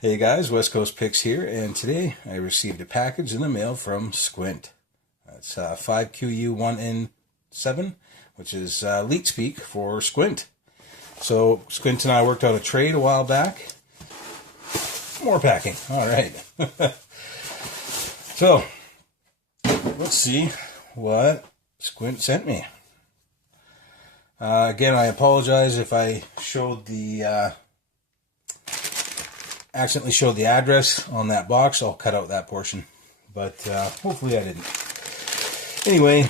Hey guys, West Coast Picks here, and today I received a package in the mail from Squint. That's 5qu1n7, which is leet speak for Squint. So Squint and I worked out a trade a while back. More packing. All right. So let's see what Squint sent me. Again, I apologize if I showed the accidentally showed the address on that box. I'll cut out that portion, but hopefully I didn't. Anyway,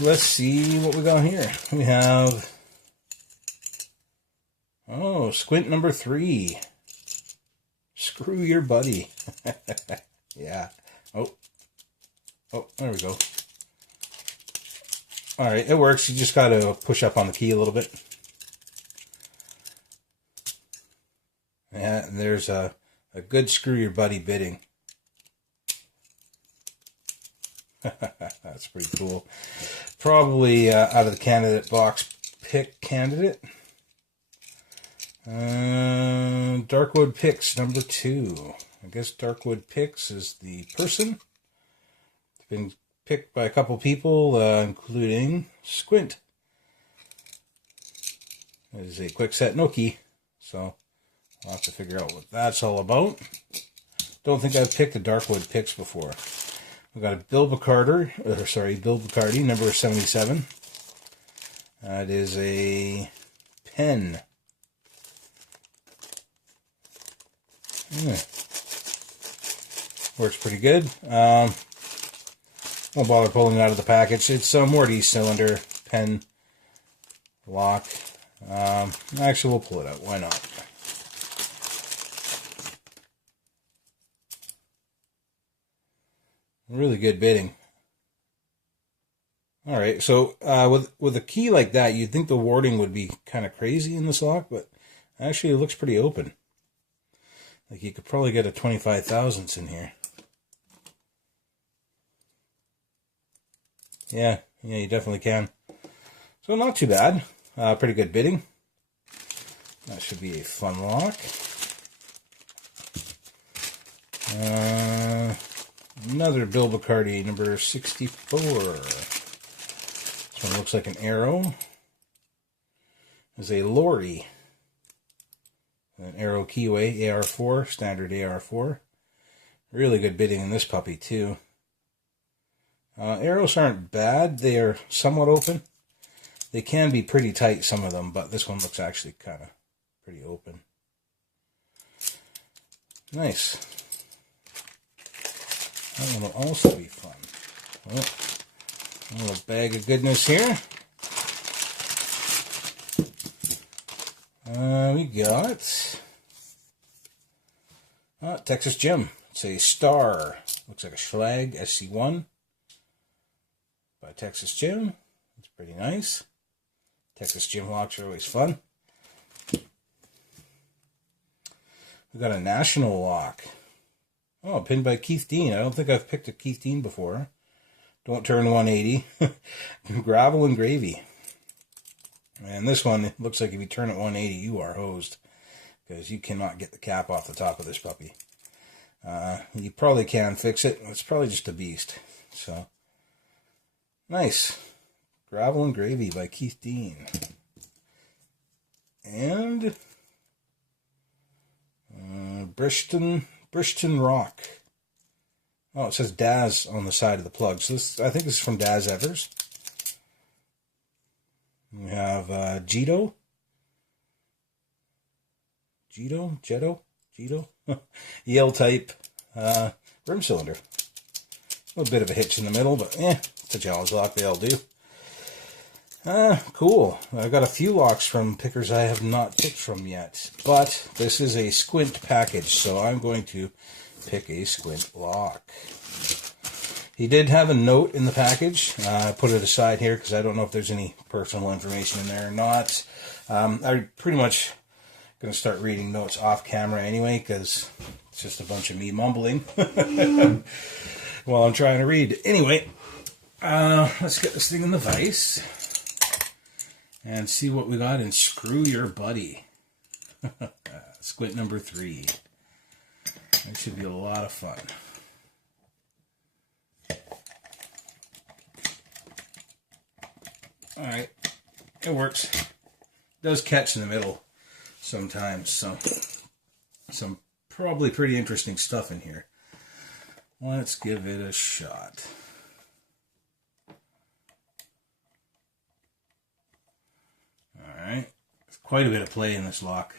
let's see what we got here. We have Squint number 3. Screw your buddy. Yeah. Oh, there we go. All right, it works. You just got to push up on the key a little bit. Yeah, and there's a good screw your buddy bidding. That's pretty cool. Probably out of the candidate box pick candidate. Darkwood Picks number 2. I guess Darkwood Picks is the person. It's been picked by a couple people, including Squint. It is a quick set no key, so I'll have to figure out what that's all about. Don't think I've picked a Darkwood Picks before. We've got a Bill Bacardi, number 77. That is a pen. Works pretty good. Won't bother pulling it out of the package. It's a Morty cylinder pen lock. Actually, we'll pull it out. Why not? Really good bidding. All right, so with a key like that, you'd think the warding would be kind of crazy in this lock, but actually it looks pretty open. Like you could probably get a 25 thousandths in here. Yeah, you definitely can. So not too bad. Pretty good bidding. That should be a fun lock. Another Bill Bacardi, number 64. This one looks like an arrow. There's a lorry. An arrow keyway, AR4, standard AR4. Really good bidding in this puppy, too. Arrows aren't bad. They are somewhat open. They can be pretty tight, some of them, but this one looks actually kind of pretty open. Nice. That one will also be fun. Oh, a little bag of goodness here. We got Texas Jim. It's a star. Looks like a Schlag SC1 by Texas Jim. It's pretty nice. Texas Jim locks are always fun. We got a national lock. Oh, pinned by Keith Dean. I don't think I've picked a Keith Dean before. Don't turn 180. Gravel and gravy. And this one, it looks like if you turn it 180, you are hosed. Because you cannot get the cap off the top of this puppy. You probably can fix it. It's probably just a beast. So, nice. Gravel and Gravy by Keith Dean. And Brishton Rock. Oh, it says Daz on the side of the plug. So this, I think this is from Daz Evers. We have Jito, Yale type rim cylinder. A little bit of a hitch in the middle, but it's a challenge lock. They all do. Cool. I've got a few locks from pickers I have not picked from yet, but this is a Squint package, so I'm going to pick a Squint lock. He did have a note in the package. I put it aside here because I don't know if there's any personal information in there or not. I'm pretty much going to start reading notes off camera anyway because it's just a bunch of me mumbling while I'm trying to read. Anyway, let's get this thing in the vise and see what we got in Screw Your Buddy. Squint number 3. It should be a lot of fun. Alright, it works. It does catch in the middle sometimes, so some probably pretty interesting stuff in here. Let's give it a shot. Alright, there's quite a bit of play in this lock.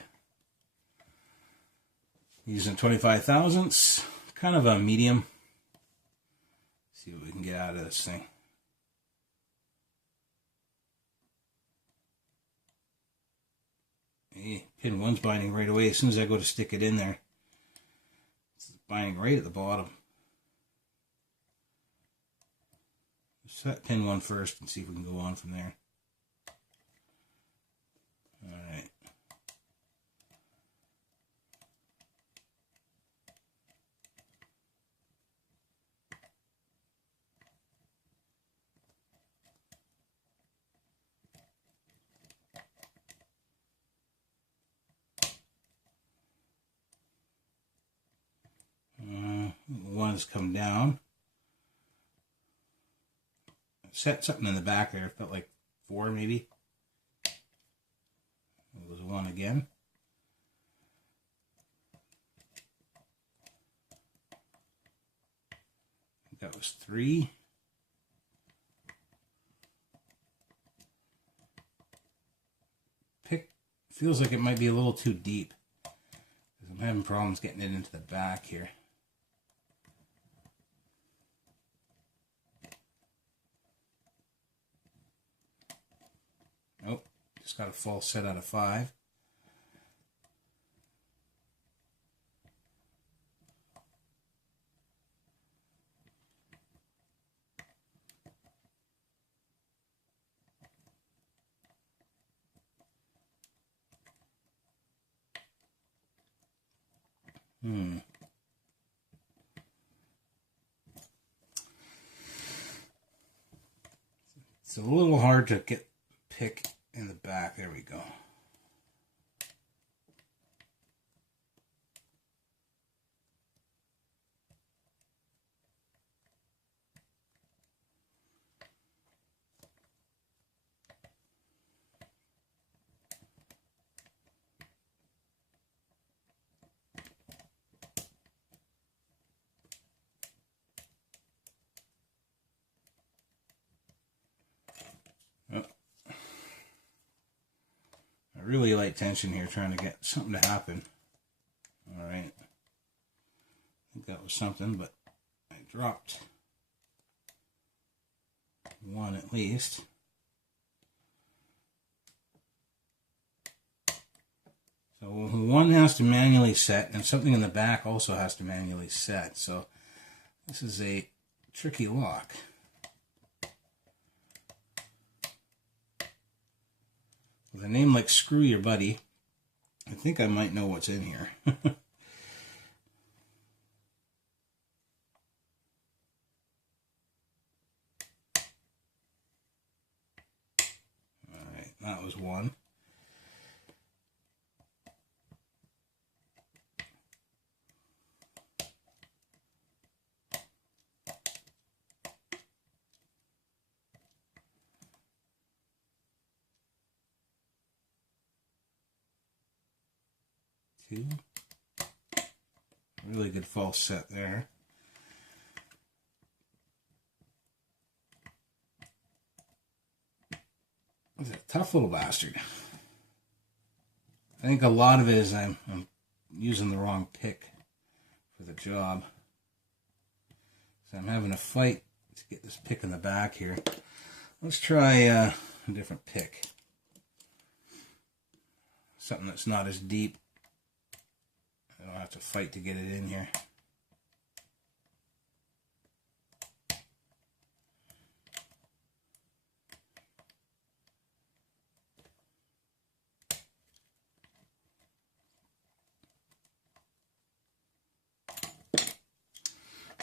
Using 25 thousandths, kind of a medium. See what we can get out of this thing. Hey, pin 1's binding right away as soon as I go to stick it in there. It's binding right at the bottom. Set pin 1 first and see if we can go on from there. Alright. One has come down. Set something in the back there. It felt like 4 maybe. It was 1 again. I think that was 3. Pick feels like it might be a little too deep. I'm having problems getting it into the back here. Oh, just got a false set out of 5. It's a little hard to get pick in the back. There we go. Really light tension here, trying to get something to happen. Alright. I think that was something, but I dropped 1 at least. So 1 has to manually set, and something in the back also has to manually set. So this is a tricky lock. With a name like Screw Your Buddy, I think I might know what's in here. Alright, that was 1. Really good false set there. It's a tough little bastard. I think a lot of it is I'm using the wrong pick for the job. So I'm having a fight to get this pick in the back here. Let's try a different pick. Something that's not as deep. I don't have to fight to get it in here.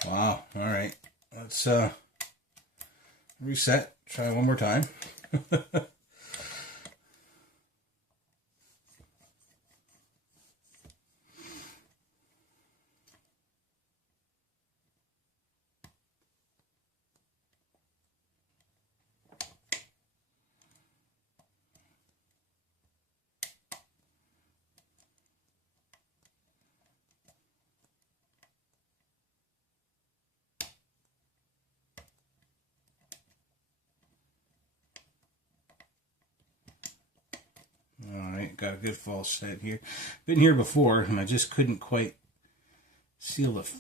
Wow, all right. Let's reset. Try one more time. got a good false set here. Been here before, and I just couldn't quite seal the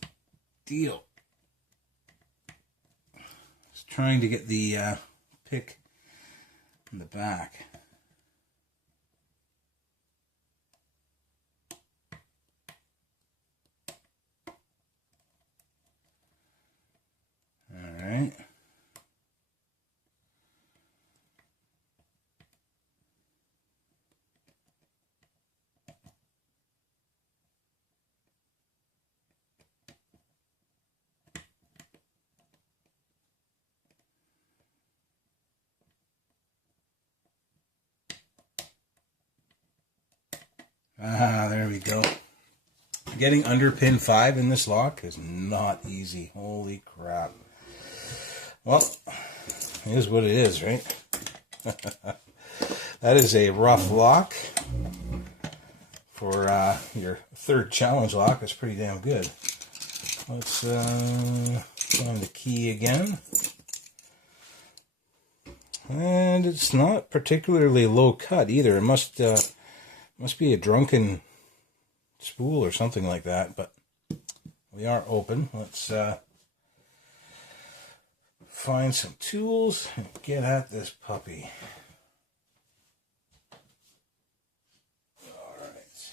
deal. Just trying to get the pick in the back. All right. There we go. Getting under pin 5 in this lock is not easy. Holy crap. Well, it is what it is, right? That is a rough lock. For your third challenge lock, it's pretty damn good. Let's find the key again. And it's not particularly low cut either. It must be a drunken spool or something like that, but we are open. Let's find some tools and get at this puppy. Alright.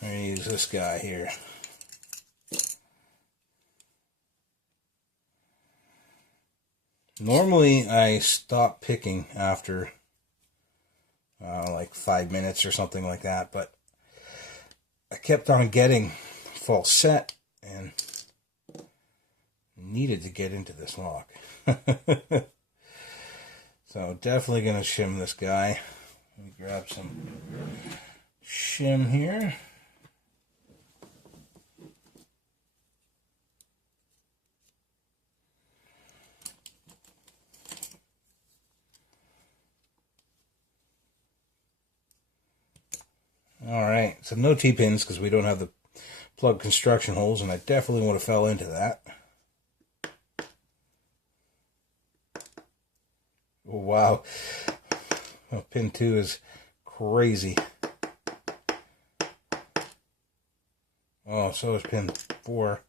I'm going to use this guy here. Normally I stop picking after like 5 minutes or something like that, but I kept on getting false set and needed to get into this lock. So definitely going to shim this guy. Let me grab some shim here. Alright, so no T-pins because we don't have the plug construction holes, and I definitely would have fell into that. Oh, wow. Oh, pin 2 is crazy. Oh, so is pin 4.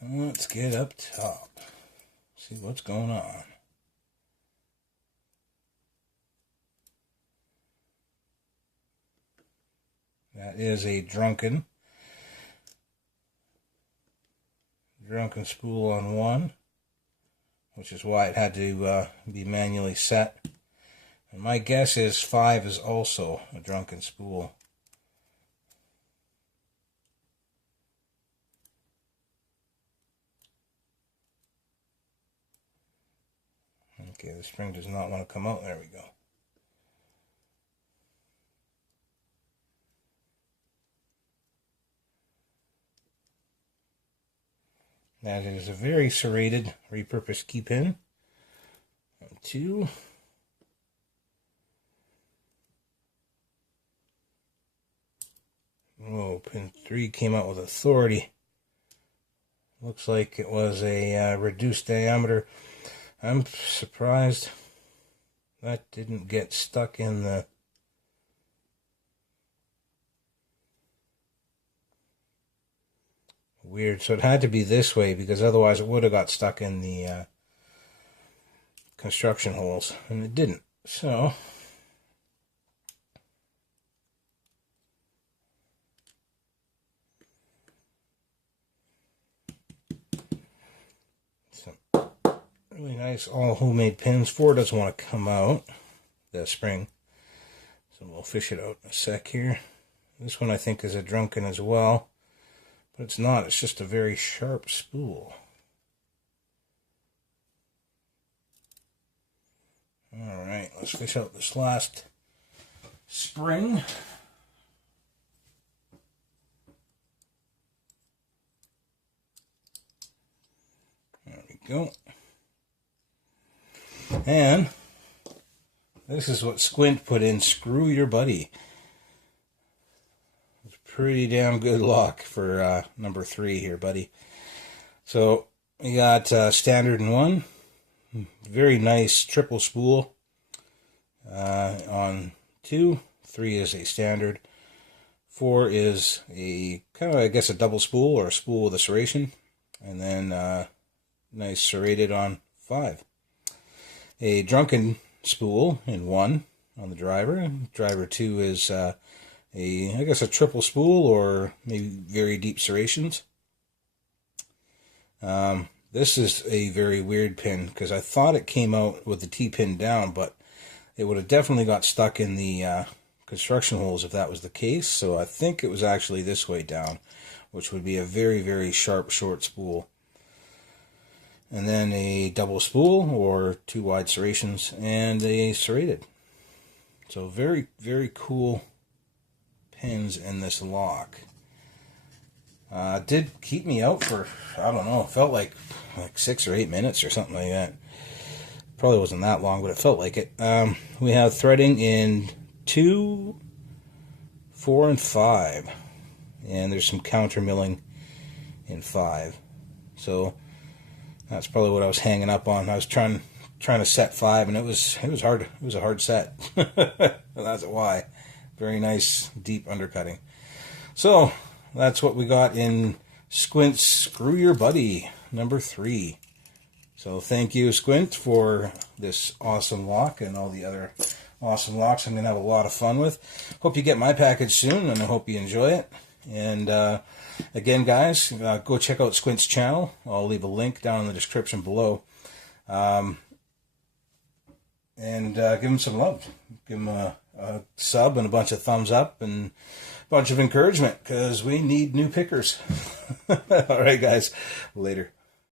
Let's get up top. See what's going on. That is a drunken spool on one, which is why it had to be manually set. And my guess is 5 is also a drunken spool. Okay, the spring does not want to come out. There we go. That is a very serrated, repurposed key pin. 2. Oh, pin 3 came out with authority. Looks like it was a reduced diameter. I'm surprised that didn't get stuck in the... Weird. So it had to be this way because otherwise it would have got stuck in the construction holes, and it didn't. So some really nice all homemade pins. 4 doesn't want to come out, the spring, so we'll fish it out in a sec here. This one I think is a drunken as well. But it's not, it's just a very sharp spool. Alright, let's fish out this last spring. There we go. And this is what Squint put in, screw your buddy. It's pretty damn good lock for number 3 here, buddy. So we got standard in 1. Very nice triple spool on 2. 3 is a standard. 4 is a kind of, I guess, a double spool or a spool with a serration. And then nice serrated on 5. A drunken spool in 1 on the driver. Driver 2 is I guess a triple spool or maybe very deep serrations. This is a very weird pin because I thought it came out with the T-pin down, but it would have definitely got stuck in the construction holes if that was the case. So I think it was actually this way down, which would be a very, very sharp short spool. And then a double spool or 2 wide serrations and a serrated. So very, very cool pins in this lock. Did keep me out for, I don't know, it felt like 6 or 8 minutes or something like that. Probably wasn't that long, but it felt like it. We have threading in 2, 4, and 5. And there's some counter milling in 5. So that's probably what I was hanging up on. I was trying to set 5, and it was hard. It was a hard set. That's why. Very nice deep undercutting. So that's what we got in Squint's Screw Your Buddy number 3. So thank you, Squint, for this awesome lock and all the other awesome locks I'm going to have a lot of fun with. Hope you get my package soon, and I hope you enjoy it. And again, guys, go check out Squint's channel. I'll leave a link down in the description below. And give him some love. Give him a sub and a bunch of thumbs up and a bunch of encouragement, because we need new pickers. All right, guys. Later.